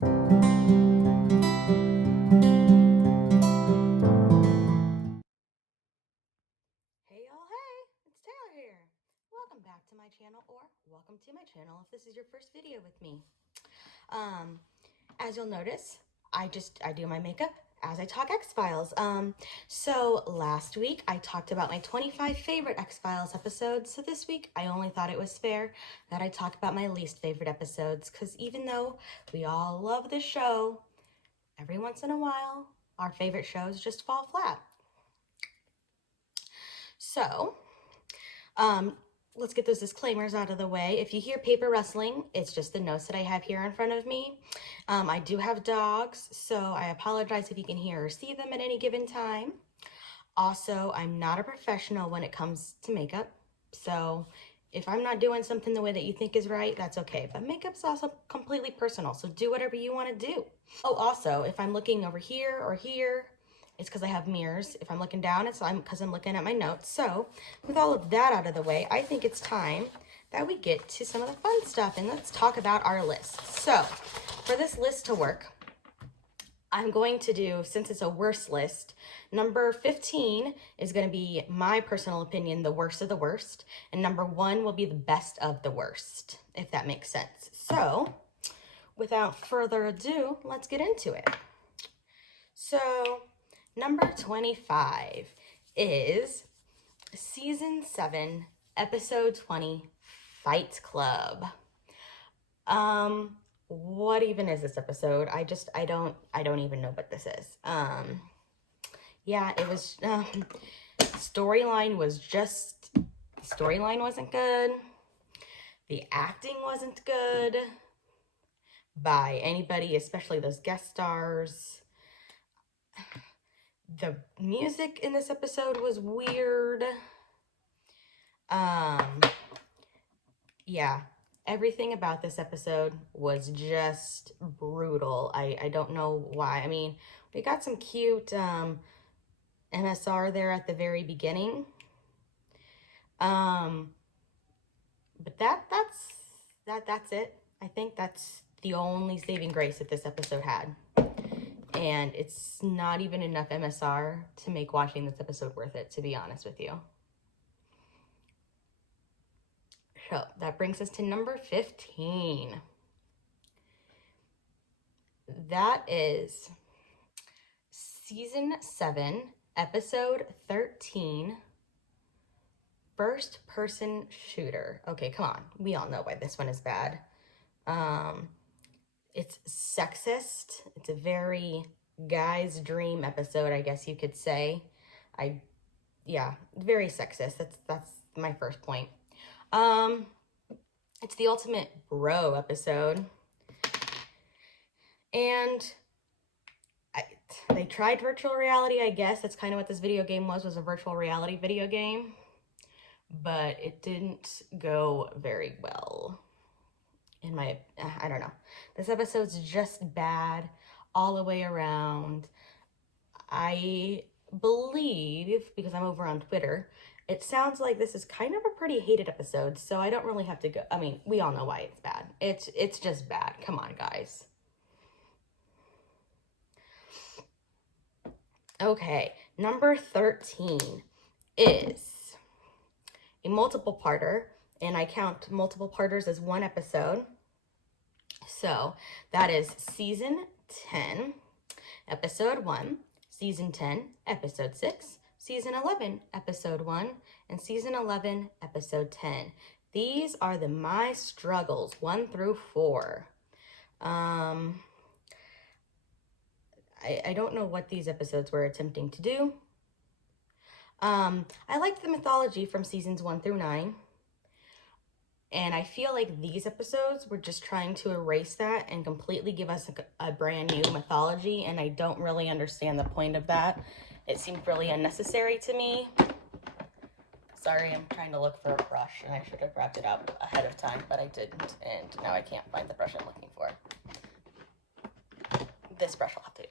Hey y'all, hey, it's Taylor here. Welcome back to my channel, or welcome to my channel if this is your first video with me. As you'll notice, I do my makeup as I talk X-Files. So last week I talked about my 25 favorite X-Files episodes. So this week I only thought it was fair that I talk about my least favorite episodes, because even though we all love this show, every once in a while our favorite shows just fall flat. So, let's get those disclaimers out of the way. If you hear paper rustling, it's just the notes that I have here in front of me. I do have dogs, so I apologize if you can hear or see them at any given time. Also, I'm not a professional when it comes to makeup, so if I'm not doing something the way that you think is right, that's okay. But makeup's also completely personal, so do whatever you want to do. Oh, also, if I'm looking over here or here, it's because I have mirrors. If I'm looking down, it's because I'm looking at my notes. So with all of that out of the way, I think it's time that we get to some of the fun stuff, and let's talk about our list. So for this list to work, I'm going to do, since it's a worst list, number 15 is going to be my personal opinion, the worst of the worst, and number 1 will be the best of the worst, if that makes sense. So without further ado, let's get into it. So number 25 is season 7, episode 20, Fight Club. What even is this episode? I don't even know what this is. Yeah, it was, storyline wasn't good. The acting wasn't good by anybody, especially those guest stars. The music in this episode was weird. Yeah, everything about this episode was just brutal. I don't know why. I mean, we got some cute MSR there at the very beginning. But that's it. I think that's the only saving grace that this episode had. And it's not even enough MSR to make watching this episode worth it, to be honest with you. So that brings us to number 15. That is season 7, episode 13, first person shooter. Okay, come on. We all know why this one is bad. It's sexist. It's a very guy's dream episode, I guess you could say. Yeah, very sexist. That's my first point. It's the ultimate bro episode. And they tried virtual reality, I guess. That's kind of what this video game was a virtual reality video game. But it didn't go very well. I don't know. This episode's just bad all the way around. I believe, because I'm over on Twitter, it sounds like this is kind of a pretty hated episode, so I don't really have to go. I mean, we all know why it's bad. It's just bad. Come on, guys. Okay, number 13 is a multiple parter, and I count multiple parters as one episode. So that is season 10, episode 1, season 10, episode 6, season 11, episode 1, and season 11, episode 10. These are the My Struggles 1 through 4. I don't know what these episodes were attempting to do. I liked the mythology from seasons 1 through 9. And I feel like these episodes were just trying to erase that and completely give us a brand new mythology. And I don't really understand the point of that. It seemed really unnecessary to me. Sorry, I'm trying to look for a brush and I should have grabbed it up ahead of time, but I didn't. And now I can't find the brush I'm looking for. This brush will have to do.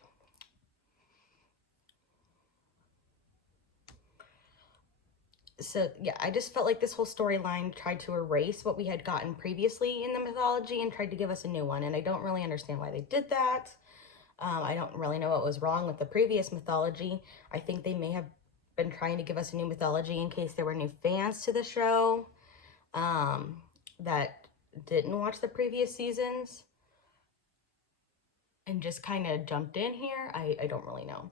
So yeah, I just felt like this whole storyline tried to erase what we had gotten previously in the mythology and tried to give us a new one. And I don't really understand why they did that. I don't really know what was wrong with the previous mythology. I think they may have been trying to give us a new mythology in case there were new fans to the show that didn't watch the previous seasons and just kind of jumped in here. I don't really know.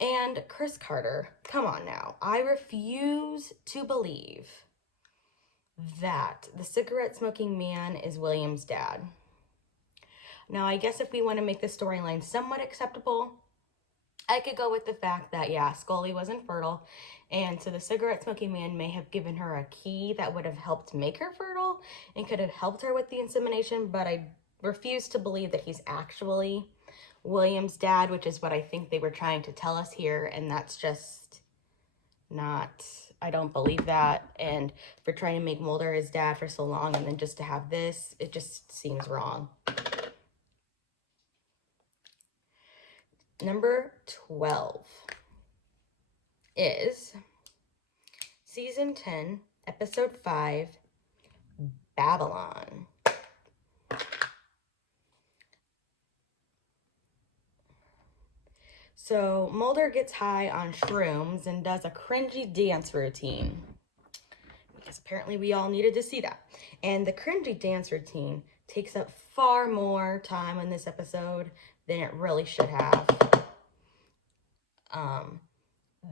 And Chris Carter, come on now. I refuse to believe that the cigarette smoking man is William's dad. Now, I guess if we want to make the storyline somewhat acceptable, I could go with the fact that, yeah, Scully was infertile, and so the cigarette smoking man may have given her a key that would have helped make her fertile and could have helped her with the insemination, but I refuse to believe that he's actually William's dad, which is what I think they were trying to tell us here, and that's just not, I don't believe that. And for trying to make Mulder his dad for so long and then just to have this, it just seems wrong. Number 12 is Season 10, Episode 5, Babylon. So Mulder gets high on shrooms and does a cringy dance routine. Because apparently we all needed to see that. And the cringy dance routine takes up far more time in this episode than it really should have.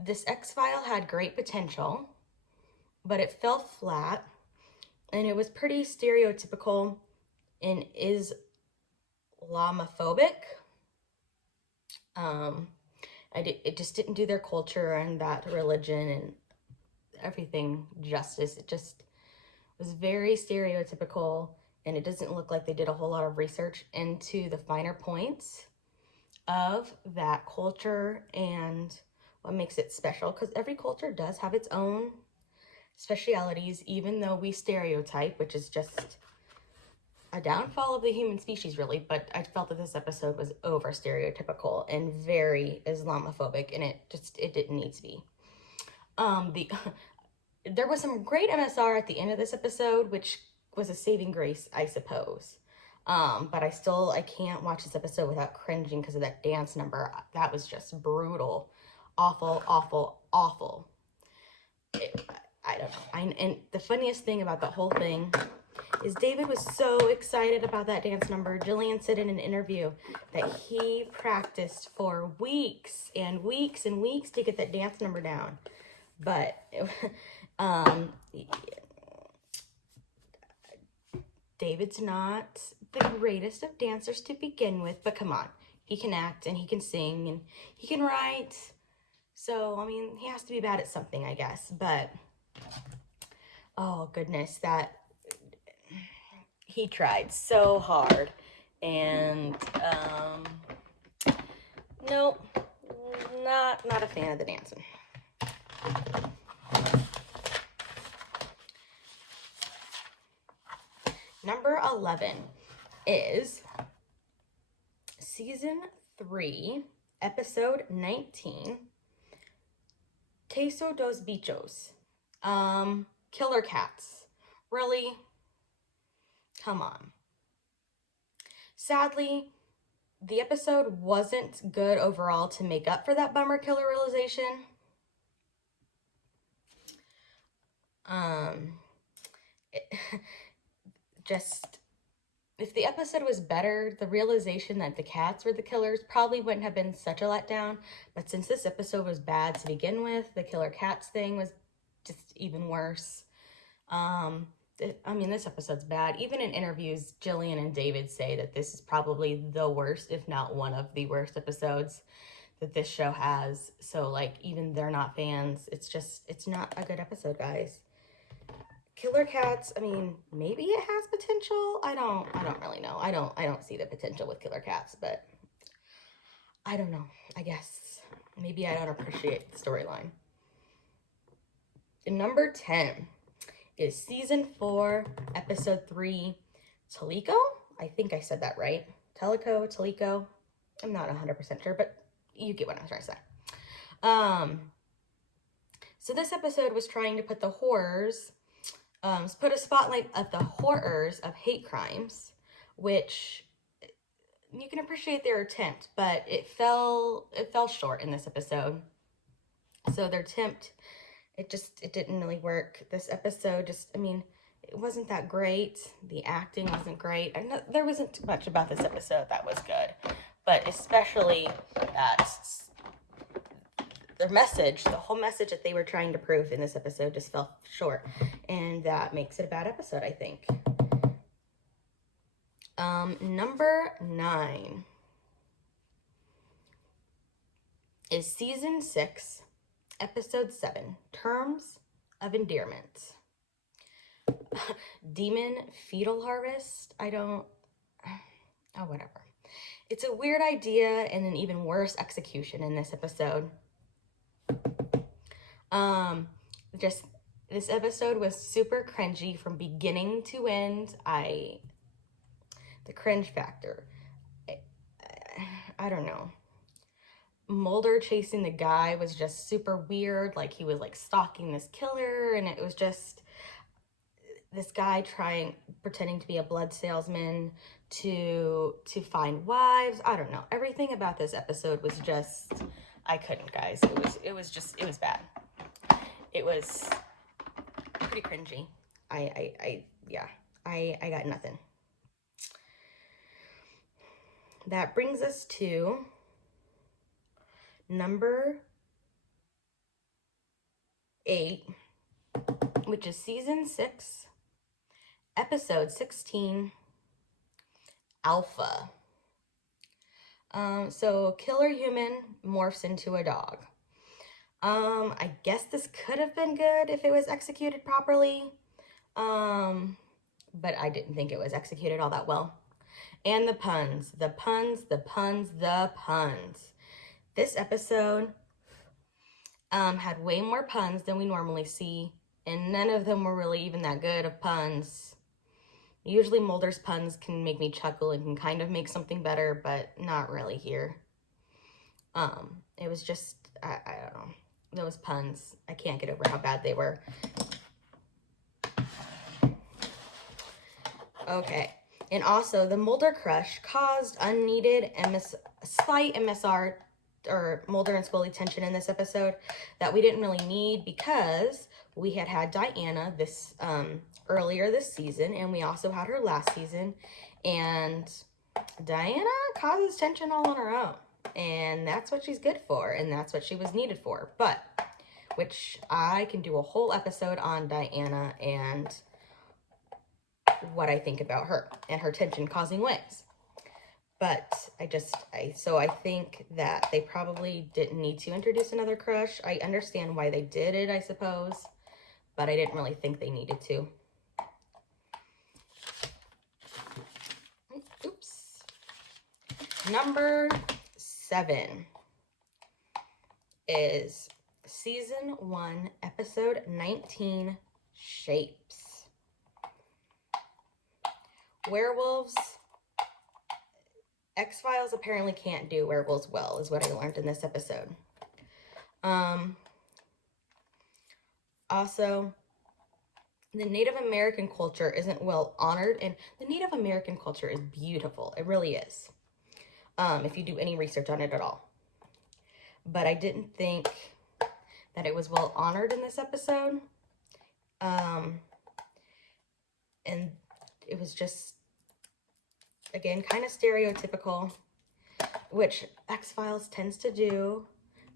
This X-File had great potential, but it fell flat, and it was pretty stereotypical and Islamophobic. It just didn't do their culture and that religion and everything justice. It just was very stereotypical, and it doesn't look like they did a whole lot of research into the finer points of that culture and what makes it special, because every culture does have its own specialities, even though we stereotype, which is just a downfall of the human species, really. But I felt that this episode was over stereotypical and very Islamophobic, and it didn't need to be. There was some great MSR at the end of this episode, which was a saving grace, I suppose. But I can't watch this episode without cringing because of that dance number. That was just brutal. Awful, awful, awful. I don't know. And the funniest thing about the whole thing is David was so excited about that dance number. Jillian said in an interview that he practiced for weeks and weeks and weeks to get that dance number down. But David's not the greatest of dancers to begin with, but come on. He can act and he can sing and he can write. So, I mean, he has to be bad at something, I guess. But, oh goodness, that he tried so hard. And, nope, not a fan of the dancing. Number 11 is Season 3, Episode 19, Queso dos Bichos. Killer cats. Really? Come on. Sadly, the episode wasn't good overall to make up for that bummer killer realization. If the episode was better, the realization that the cats were the killers probably wouldn't have been such a letdown. But since this episode was bad to begin with, the killer cats thing was just even worse. This episode's bad. Even in interviews, Jillian and David say that this is probably the worst, if not one of the worst episodes that this show has. So, like, even they're not fans. It's not a good episode, guys. Killer cats, I mean, maybe it has potential. I don't really know. I don't see the potential with killer cats, but I don't know. I guess maybe I don't appreciate the storyline. Number 10 is Season 4, Episode 3, Taliko? I think I said that right. Taliko. I'm not 100% sure, but you get what I'm trying to say. So this episode was trying to put the horrors, put a spotlight at the horrors of hate crimes, which you can appreciate their attempt, but it fell short in this episode. So their attempt, it didn't really work. This episode I mean, it wasn't that great. The acting wasn't great. There wasn't much about this episode that was good, but especially that the whole message that they were trying to prove in this episode just fell short, and that makes it a bad episode, I think. Number 9 is season 6, episode 7, Terms of Endearment. Demon fetal harvest? Oh, whatever. It's a weird idea and an even worse execution in this episode. Just this episode was super cringy from beginning to end. The cringe factor. I don't know. Mulder chasing the guy was just super weird. Like he was like stalking this killer, and it was just this guy pretending to be a blood salesman to find wives. I don't know. Everything about this episode was just, I couldn't, guys. It was bad. It was pretty cringy. I got nothing. That brings us to number 8, which is season 6, episode 16, Alpha. So killer human morphs into a dog. I guess this could have been good if it was executed properly. But I didn't think it was executed all that well. And the puns. This episode had way more puns than we normally see, and none of them were really even that good of puns. Usually Mulder's puns can make me chuckle and can kind of make something better, but not really here. It was just, I don't know. Those puns, I can't get over how bad they were. Okay. And also, the Mulder crush caused unneeded slight MSR or Mulder and Scully tension in this episode that we didn't really need, because we had Diana this earlier this season, and we also had her last season, and Diana causes tension all on her own, and that's what she's good for, and that's what she was needed for. But which I can do a whole episode on Diana and what I think about her and her tension causing ways. But I think that they probably didn't need to introduce another crush. I understand why they did it, I suppose, but I didn't really think they needed to. Oops. Number 7 is season 1, episode 19, Shapes. Werewolves. X-Files apparently can't do werewolves well, is what I learned in this episode. Also, the Native American culture isn't well honored, and the Native American culture is beautiful. It really is. If you do any research on it at all. But I didn't think that it was well honored in this episode. And it was just, again, kind of stereotypical, which X-Files tends to do.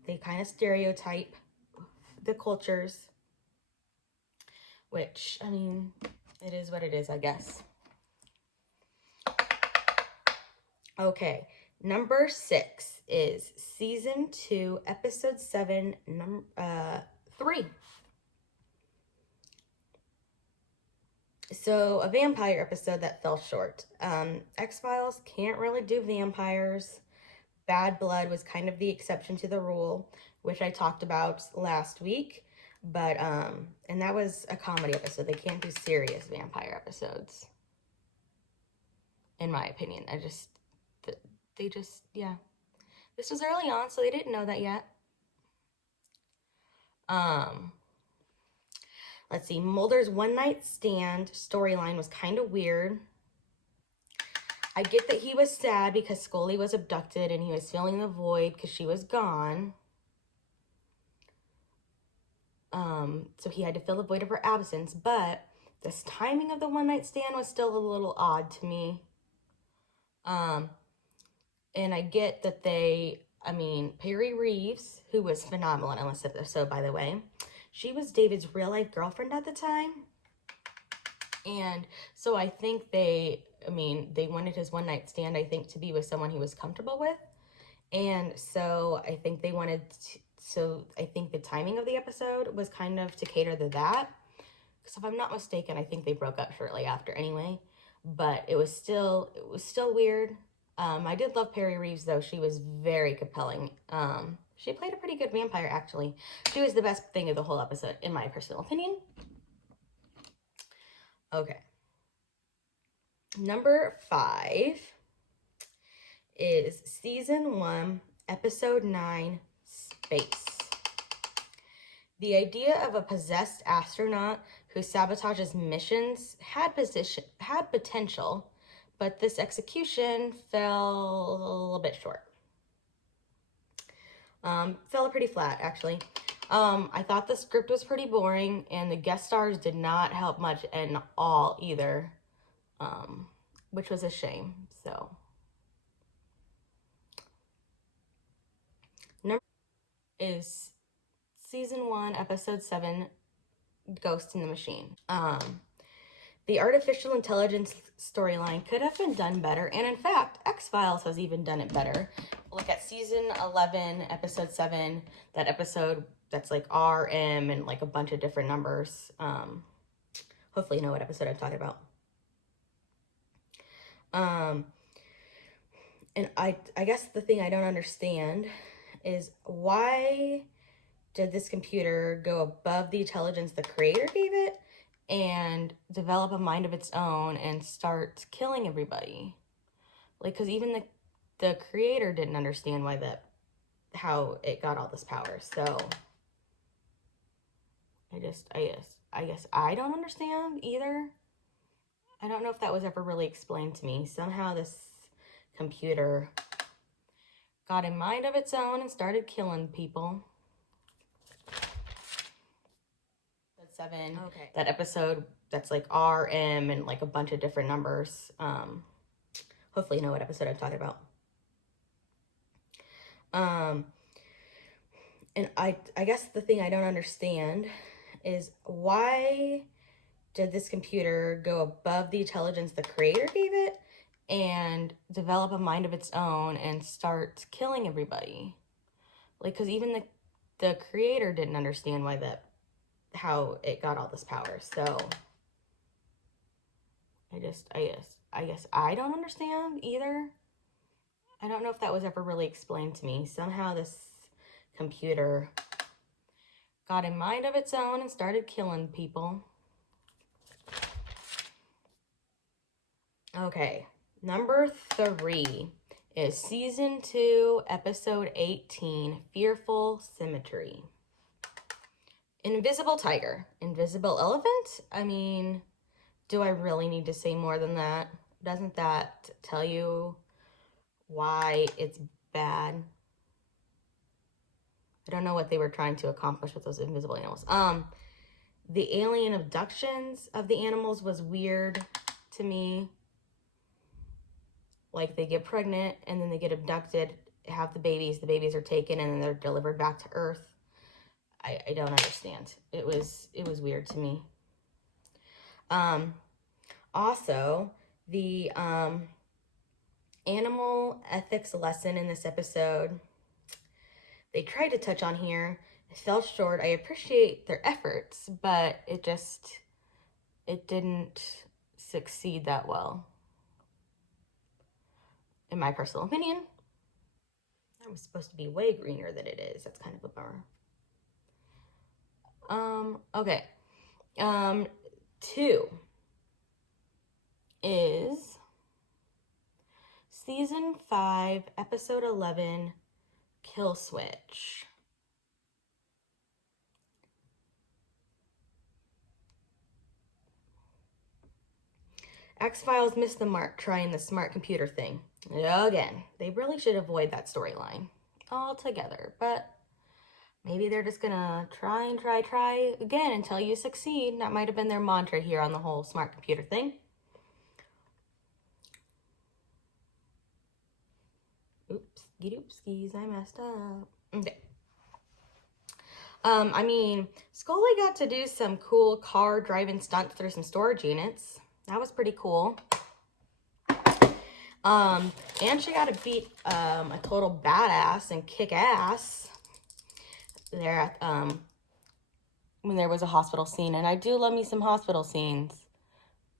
They kind of stereotype the cultures, which, I mean, it is what it is, I guess. Okay, number 6 is season 2, episode 7, 3. So, a vampire episode that fell short. X-Files can't really do vampires. Bad Blood was kind of the exception to the rule, which I talked about last week. But, and that was a comedy episode. They can't do serious vampire episodes. In my opinion. Yeah. This was early on, so they didn't know that yet. Let's see, Mulder's one night stand storyline was kind of weird. I get that he was sad because Scully was abducted and he was filling the void because she was gone. So he had to fill the void of her absence, but this timing of the one night stand was still a little odd to me. And I get that Perry Reeves, who was phenomenal in this episode, by the way, she was David's real life girlfriend at the time. And so I think they wanted his one night stand, I think, to be with someone he was comfortable with. And so I think they wanted I think the timing of the episode was kind of to cater to that. Because if I'm not mistaken, I think they broke up shortly after anyway. But it was still weird. I did love Perry Reeves, though. She was very compelling. She played a pretty good vampire, actually. She was the best thing of the whole episode, in my personal opinion. Okay. Number 5 is Season 1, Episode 9, Space. The idea of a possessed astronaut who sabotages missions had potential, but this execution fell a little bit short. Fell pretty flat, actually. I thought the script was pretty boring, and the guest stars did not help much at all either, which was a shame. So, number is Season 1, Episode 7, Ghost in the Machine. The artificial intelligence storyline could have been done better, and in fact, X-Files has even done it better. Look at Season 11, Episode 7, that episode that's like RM and like a bunch of different numbers. Hopefully you know what episode I'm talking about. And I guess the thing I don't understand is why did this computer go above the intelligence the creator gave it and develop a mind of its own and start killing everybody? Like, because even the creator didn't understand how it got all this power. So I guess I don't understand either. I don't know if that was ever really explained to me. Somehow this computer got a mind of its own and started killing people. Okay. That episode that's like RM and like a bunch of different numbers. Hopefully you know what episode I'm talking about. And I guess the thing I don't understand is why did this computer go above the intelligence the creator gave it and develop a mind of its own and start killing everybody? Like, because even the creator didn't understand how it got all this power. So I guess I don't understand either. I don't know if that was ever really explained to me. Somehow this computer got a mind of its own and started killing people. Okay, number 3 is Season 2, Episode 18, Fearful Symmetry. Invisible tiger. Invisible elephant? I mean, do I really need to say more than that? Doesn't that tell you why it's bad? I don't know what they were trying to accomplish with those invisible animals. The alien abductions of the animals was weird to me. Like, they get pregnant and then they get abducted, have the babies are taken and then they're delivered back to Earth. I don't understand. It was weird to me. Also, the animal ethics lesson in this episode, they tried to touch on here. It fell short. I appreciate their efforts, but it didn't succeed that well, in my personal opinion. That was supposed to be way greener than it is. That's kind of a bummer. Okay. 2 is Season 5, Episode 11, Kill Switch. X-Files missed the mark trying the smart computer thing. Again, they really should avoid that storyline altogether, but maybe they're just gonna try and try again until you succeed. That might have been their mantra here on the whole smart computer thing. Oopskies, I messed up. Okay. I mean, Scully got to do some cool car driving stunts through some storage units. That was pretty cool. And she got to beat a total badass and kick ass there at when there was a hospital scene. And I do love me some hospital scenes,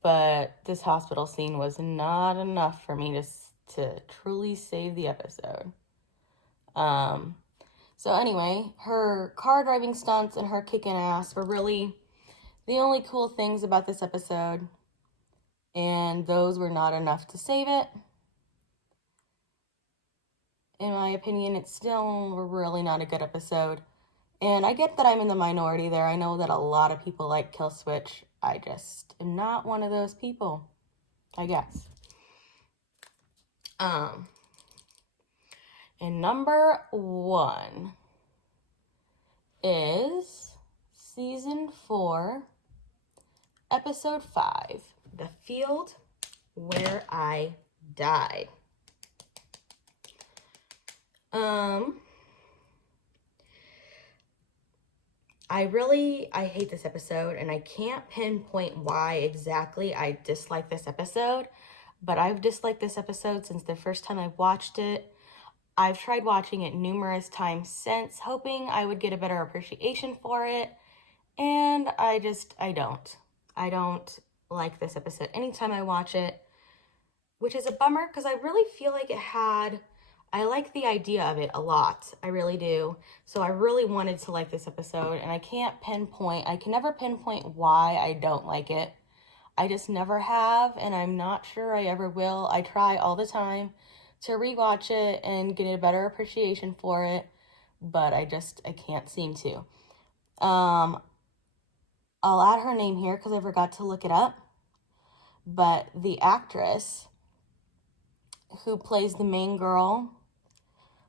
but this hospital scene was not enough for me to truly save the episode. So anyway, her car driving stunts and her kicking ass were really the only cool things about this episode, and those were not enough to save it. In my opinion, it's still really not a good episode. And I get that I'm in the minority there. I know that a lot of people like Kill Switch. I just am not one of those people, I guess. And number 1 is Season 4, Episode 5, The Field Where I Died. I hate this episode, and I can't pinpoint why exactly I dislike this episode, but I've disliked this episode since the first time I watched it. I've tried watching it numerous times since, hoping I would get a better appreciation for it, and I don't like this episode anytime I watch it, which is a bummer because I really feel like I like the idea of it a lot. I really do. So I really wanted to like this episode, and I can never pinpoint why I don't like it. I just never have, and I'm not sure I ever will. I try all the time to rewatch it and get a better appreciation for it, but I can't seem to. I'll add her name here because I forgot to look it up, but the actress who plays the main girl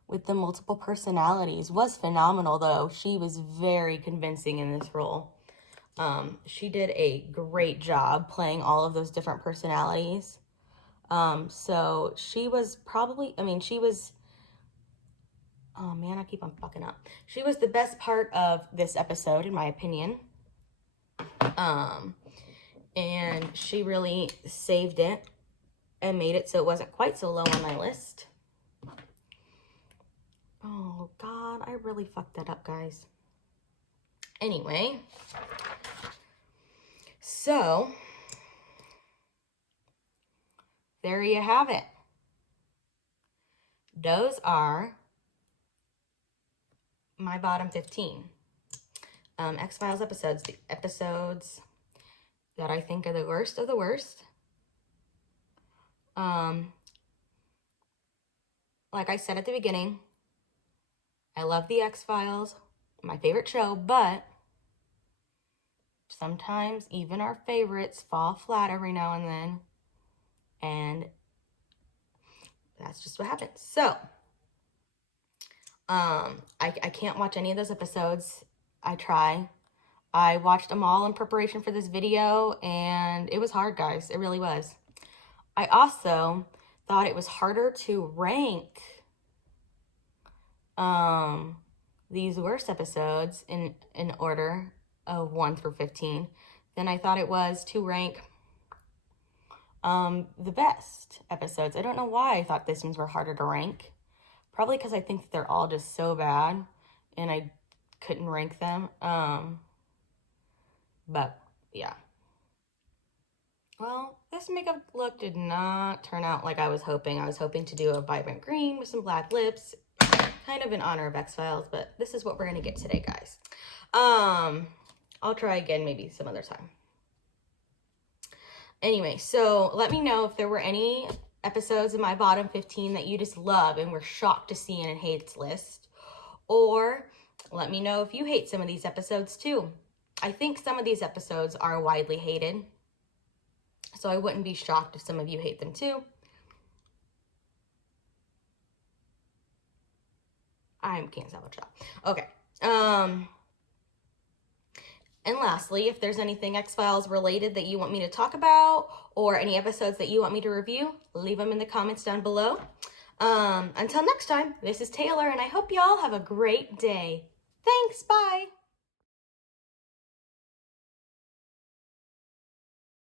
with the multiple personalities was phenomenal, though. She was very convincing in this role. She did a great job playing all of those different personalities. So she was probably, oh man, I keep on fucking up. She was the best part of this episode, in my opinion. And she really saved it and made it so it wasn't quite so low on my list. Oh, God, I really fucked that up, guys. Anyway, so there you have it. Those are my bottom 15 X-Files episodes, the episodes that I think are the worst of the worst. Like I said at the beginning, I love the X-Files, my favorite show, but sometimes even our favorites fall flat every now and then, and that's just what happens. So, I can't watch any of those episodes. I try. I watched them all in preparation for this video, and it was hard, guys. It really was. I also thought it was harder to rank these worst episodes in order of 1 through 15 than I thought it was to rank the best episodes. I don't know why I thought these ones were harder to rank. Probably because I think that they're all just so bad and I couldn't rank them. But yeah. Well, this makeup look did not turn out like I was hoping. I was hoping to do a vibrant green with some black lips, kind of in honor of X-Files, but this is what we're gonna get today, guys. I'll try again maybe some other time. Anyway, so let me know if there were any episodes in my bottom 15 that you just love and were shocked to see in a hates list, or let me know if you hate some of these episodes too. I think some of these episodes are widely hated. So I wouldn't be shocked if some of you hate them too. I can't salvage that. Okay. And lastly, if there's anything X-Files related that you want me to talk about or any episodes that you want me to review, leave them in the comments down below. Until next time, this is Taylor, and I hope y'all have a great day. Thanks, bye!